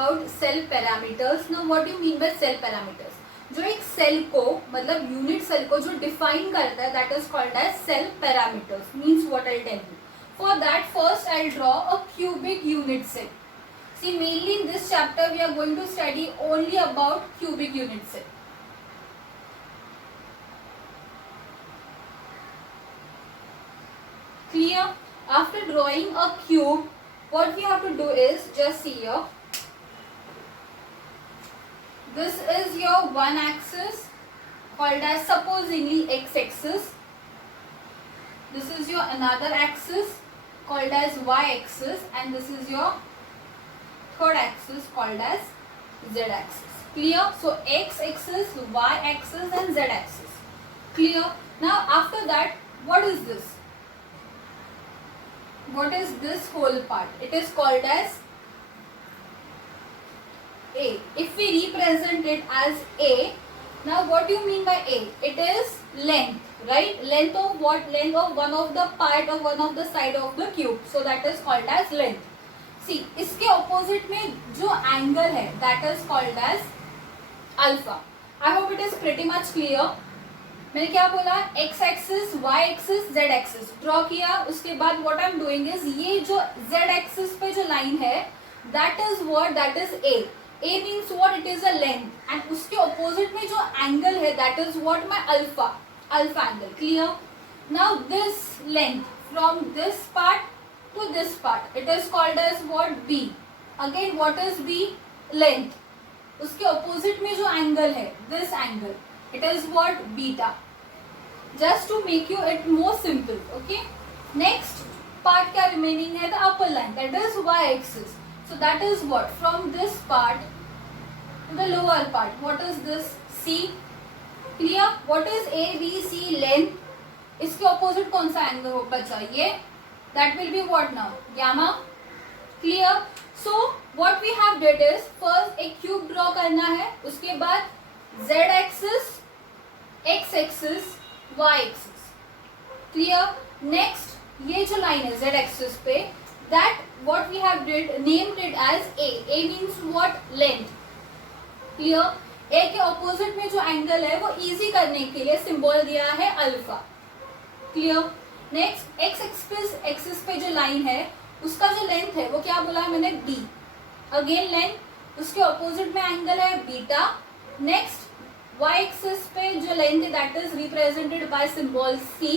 about cell parameters. Now what do you mean by cell parameters? जो एक cell को मतलब यूनिट सेल को जो डिफाइन करता है that is called as cell parameters. Means what I tell you. For that first I draw a cubic unit cell. See, mainly in this chapter we are going to study only about cubic unit cell. Clear? After drawing a cube, what we have to do is just see here. This is your one axis called as supposingly x-axis. This is your another axis called as y-axis, and this is your third axis called as z-axis. Clear? So x-axis, y-axis and z-axis. Clear? Now after that, what is this? What is this whole part? It is called as A. If we represent it as A, now what do you mean by A? It is length, right? Length of what? Length of one of the part of one of the side of the cube. So that is called as length. See, इसके opposite में जो angle है that is called as alpha. I hope it is pretty much clear. मैंने क्या बोला? x axis, y axis, z axis draw किया. उसके बाद what I am doing is ये जो z एक्सिस पे जो लाइन है that is what? That is a. a means what? It is a length and उसके ऑपोजिट में जो एंगल है that is what? My alpha. Alpha angle. Clear? Now this length from this part to this part it is called as what? b. Again what is b? Length. उसके opposite में जो angle है this angle it is what? Beta. Just to make you it more simple. Okay, next part क्या remaining है? The upper line, that is y-axis. So that is what? From this part to the lower part. What is this? C. Clear? What is A, B, C? Length. इसके opposite कौन सा angle बचा? ये. That will be what now? Gamma. Clear? So what we have did is first एक cube draw करना है. उसके बाद z axis, x axis, y axis. Clear? Next ये जो line है z axis पे that what we have did named it as a. a means what? Length. Clear? a के opposite में जो angle है वो easy करने के लिए symbol दिया है alpha. Clear? Next x axis पे जो line है उसका जो length है वो क्या बोला है मैंने? b. Again length. उसके opposite में angle है beta. नेक्स्ट y एक्सिस पे जो लेंथ है that is represented by symbol c.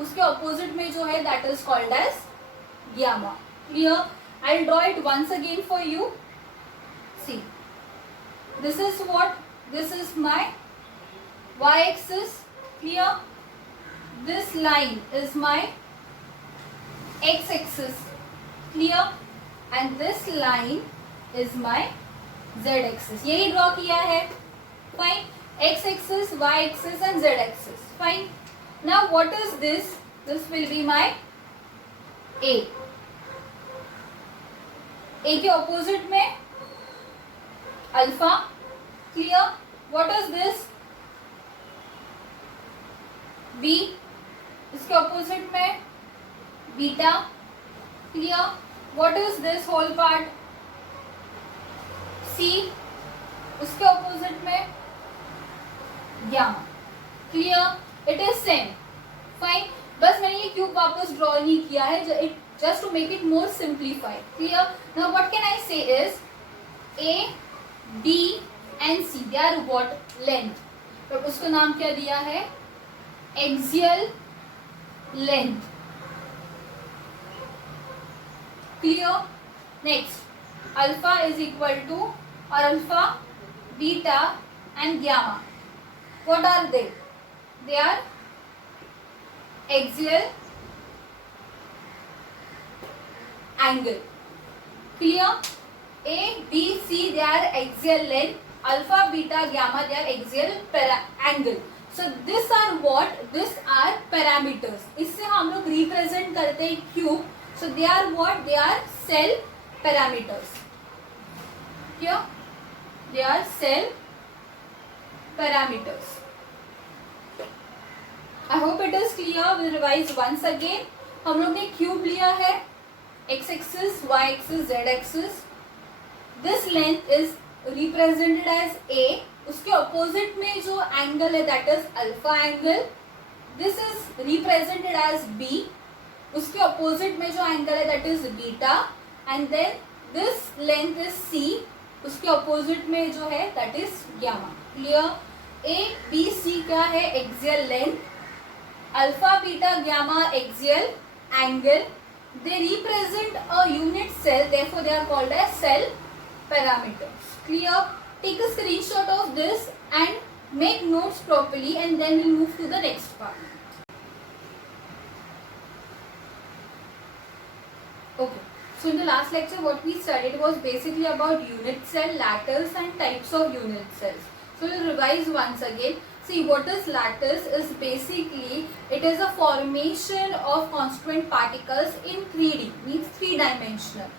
उसके ऑपोजिट में जो है that is called as gamma. Clear? I will draw it once again for you. See, this is what? This is my y axis. Clear? This line is my x axis. Clear? And this line is my z axis. यही draw किया है. Fine. X axis, y axis and z axis. Fine. Now what is this? This will be my A. A के opposite में alpha. Clear? What is this? B. इसके opposite में beta. Clear? What is this whole part? C. उसके opposite में gamma. Clear? It is same. Fine. बस मैंने ये cube वापस ड्रॉ नहीं किया है just to make it more simplified. Clear? Now what can I say is A, B and C they are what? Length. तो उसको नाम क्या दिया है? Axial length. Clear? Next, alpha is equal to or alpha, beta and gamma. What are they? They are axial angle. Clear? A, B, C they are axial length. Alpha, beta, gamma they are axial angle. So these are what? These are parameters. इससे हम लोग represent करते हैं cube. So they are what? They are cell parameters. Clear? They are cell parameters. I hope it is clear. We'll revise once again. हम लोग ने cube लिया है, x axis, y axis, z axis. This this length is represented as a, उसके opposite में जो angle है that is alpha angle. This is represented as b, उसके ऑपोजिट में जो एंगल है that is beta. And then this length is c, उसके opposite में जो है that is gamma. Clear? A b c क्या है? Axial length. Alpha beta gamma axial angle. They represent a unit cell, therefore they are called as cell parameters. Clear? Take a screenshot of this and make notes properly, and then we'll move to the next part. Okay. So in the last lecture what we studied was basically about unit cell, lattice and types of unit cells. So we'll revise once again. See, what is lattice is basically it is a formation of constituent particles in 3D, means 3-dimensional.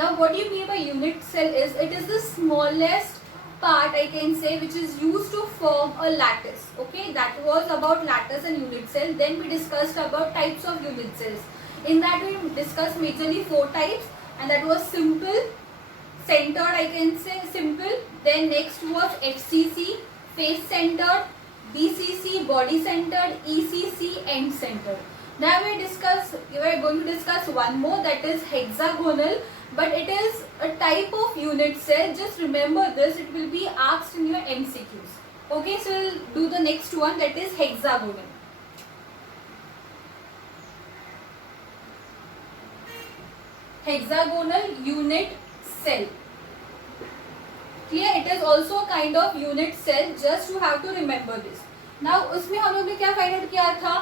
Now what you mean by unit cell is it is the smallest part I can say which is used to form a lattice. Okay, that was about lattice and unit cell. Then we discussed about types of unit cells. In that we discussed majorly 4 types, and that was simple, centered I can say simple. Then next was FCC, face centered, BCC, body centered, ECC, end centered. Now we are going to discuss one more, that is hexagonal, but it is a type of unit cell. Just remember this, it will be asked in your MCQs. Okay, so we'll do the next one, that is hexagonal. Hexagonal unit cell. Clear? It is also a kind of unit cell, just you have to remember this. Now उसमें हम लोग ने क्या find out किया था?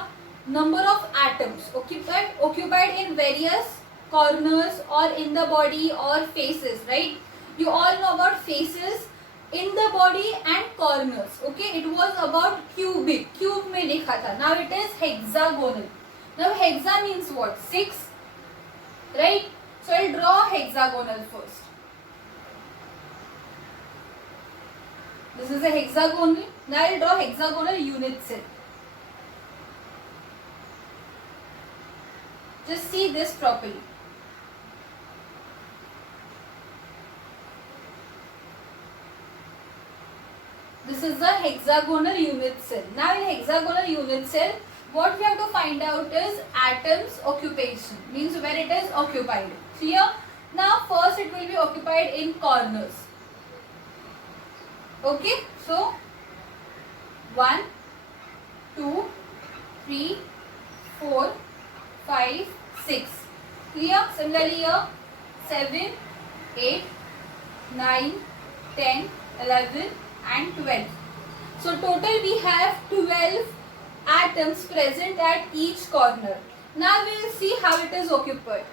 Number of atoms occupied in various corners or in the body or faces, right? You all know about faces, in the body and corners. Okay, it was about cubic, cube में लिखा था. Now it is hexagonal. Now hexa means what? 6, right? So I'll draw hexagonal first. This is a hexagonal. Now I'll draw hexagonal unit cell. Just see this properly. This is the hexagonal unit cell. Now in hexagonal unit cell, what we have to find out is atoms occupation, means where it is occupied. Clear? Now first it will be occupied in corners. Okay, so 1, 2, 3, 4, 5, 6. Clear? Similarly here 7, 8, 9, 10, 11 and 12. So total we have 12 atoms present at each corner. Now we will see how it is occupied.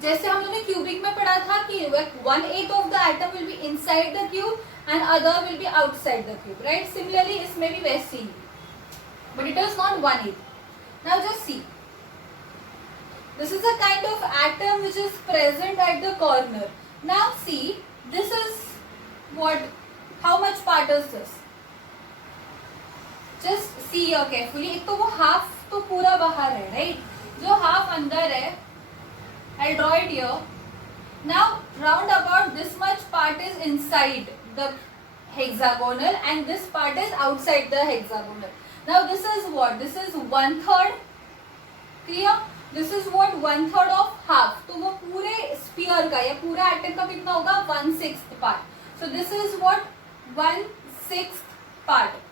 जैसे हम लोगों ने cubic में पढ़ा था कि 1/8 of the atom will be inside the cube and other will be outside the cube, right? Similarly इसमें भी वैसे ही, but it is not 1/8. Now just see, this is a kind of atom which is present at the corner. Now see, this is what, how much part is this? Just see here carefully. एक तो वो half तो पूरा बाहर है, right? जो half अंदर है, I'll draw it here. Now round about this much part is inside the hexagonal and this part is outside the hexagonal. Now this is what? This is 1/3. Clear? This is what? 1/3 of half. तो वो पूरे sphere का या पूरा atom का कितना होगा? 1/6 part. So this is what? 1/6 part.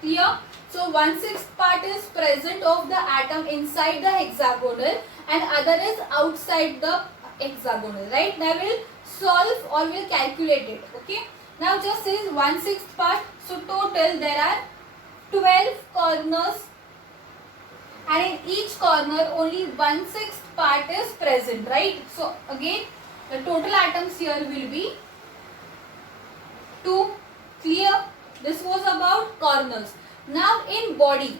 Clear? So 1/6 part is present of the atom inside the hexagonal and other is outside the hexagonal, right? Now we'll solve or we'll calculate it. Okay, now just is 1/6 part. So total there are 12 corners and in each corner only 1/6 part is present, right? So again the total atoms here will be 2. Clear? This was about corners. Now in body,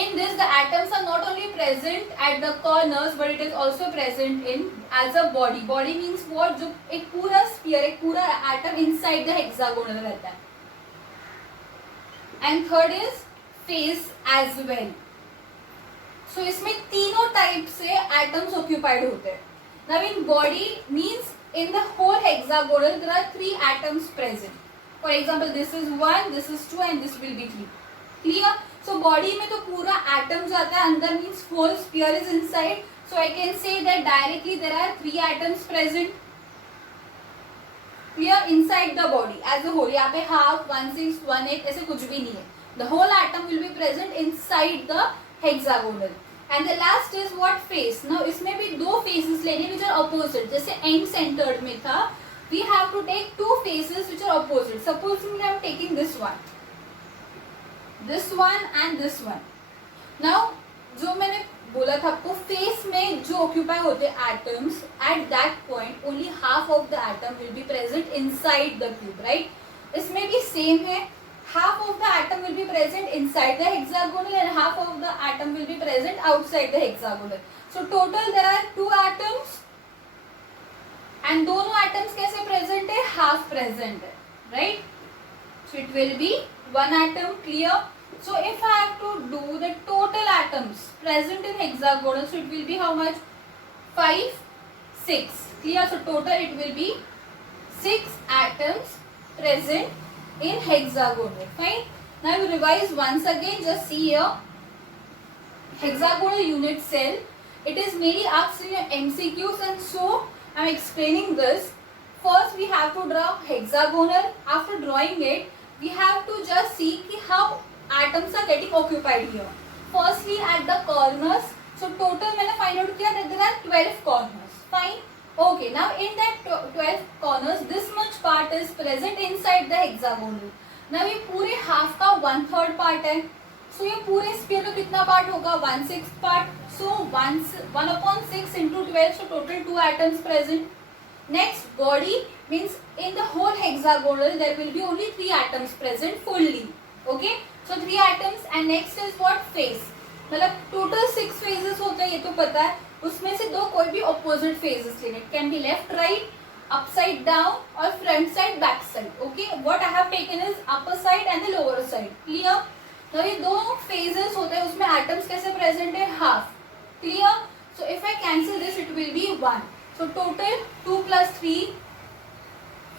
in this the atoms are not only present at the corners but it is also present in as a body. Body means what? जो एक पूरा sphere, एक पूरा atom inside the hexagonal रहता है. And third is face as well. So इसमें तीनों type से atoms occupied होते हैं. Now in body means in the whole hexagonal, there are 3 atoms present. For example, this is 1, this is 2 and this will be 3. Clear? So body में तो पूरा atom जाता है अंदर, means whole sphere is inside. So I can say that directly there are 3 atoms present. Clear? Inside the body as a whole. यहाँ पे half, 1/6, 1/8 ऐसे कुछ भी नहीं है. The whole atom will be present inside the hexagonal. And the last is what face. Now इसमें भी दो faces लेने which are opposite. जैसे end centered में था, we have to take 2 faces which are opposite. Supposing I am taking this one and this one. Now जो मैंने बोला था आपको, फेस में जो ऑक्यूपाई होते हैं atoms, at that point only half of the atom will be present inside the cube, right. इसमें भी सेम है, half of the atom will be present inside the hexagonal and half of the atom will be present outside the hexagonal. So total there are 2 atoms and दोनों atoms कैसे present है, half present है, right. So it will be 1 atom. Clear? So if I have to do the total atoms present in hexagonal, so it will be how much? 5, 6. Clear? So total it will be 6 atoms present in hexagonal. Fine. Now we revise once again. Just see here. Hexagonal unit cell. It is mainly asked in your MCQs, and so I am explaining this. First we have to draw hexagonal. After drawing it, we have to just see how atoms are getting occupied here. Firstly at the corners. So total मैंने find out किया that there are 12 corners. Fine. Okay. Now in that 12 corners, this much part is present inside the hexagonal. Now ये पूरे half का 1/3 part है. So ये पूरे sphere का कितना part होगा? 1/6 part. So 1/6 into 12. So total 2 atoms present. Next, body means in the whole hexagonal there will be only 3 atoms present fully. Okay. So 3 atoms. And next is what? Face. मतलब total 6 phases होते हैं, ये तो पता है. उसमें से 2 कोई भी opposite phases लेने. It can be left, right, upside down or front side, back side. Okay. What I have taken is upper side and the lower side. Clear? तो ये 2 phases होते हैं, उसमें atoms कैसे present है? Half. Clear? So if I cancel this, it will be 1. So total 2 plus 3,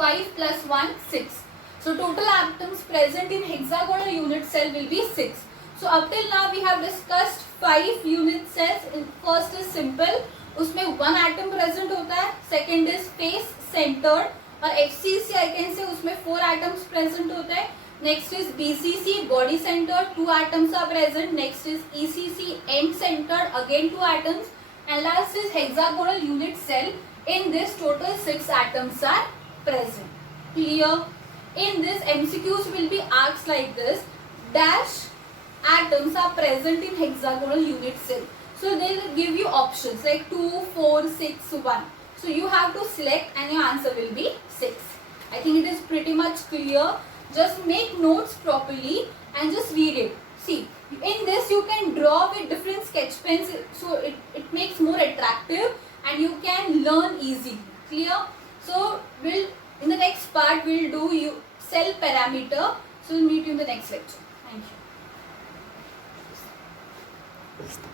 5 plus 1, 6. So total atoms present in hexagonal unit cell will be 6. So up till now we have discussed 5 unit cells. First is simple, उसमें 1 atom present होता है. Second is face centered, और FCC I can say उसमें 4 atoms present होते हैं. Next is BCC body centered, 2 atoms are present. Next is ECC end centered, again 2 atoms. And last is hexagonal unit cell. In this total 6 atoms are present. Clear? In this MCQs will be asked like this. Dash atoms are present in hexagonal unit cell. So they will give you options like 2, 4, 6, 1. So you have to select and your answer will be 6. I think it is pretty much clear. Just make notes properly and just read it. See, in this you can draw with different sketch pens, so it makes more attractive and you can learn easily. Clear? So in the next part we'll do cell parameter. So we'll meet you in the next lecture. Thank you.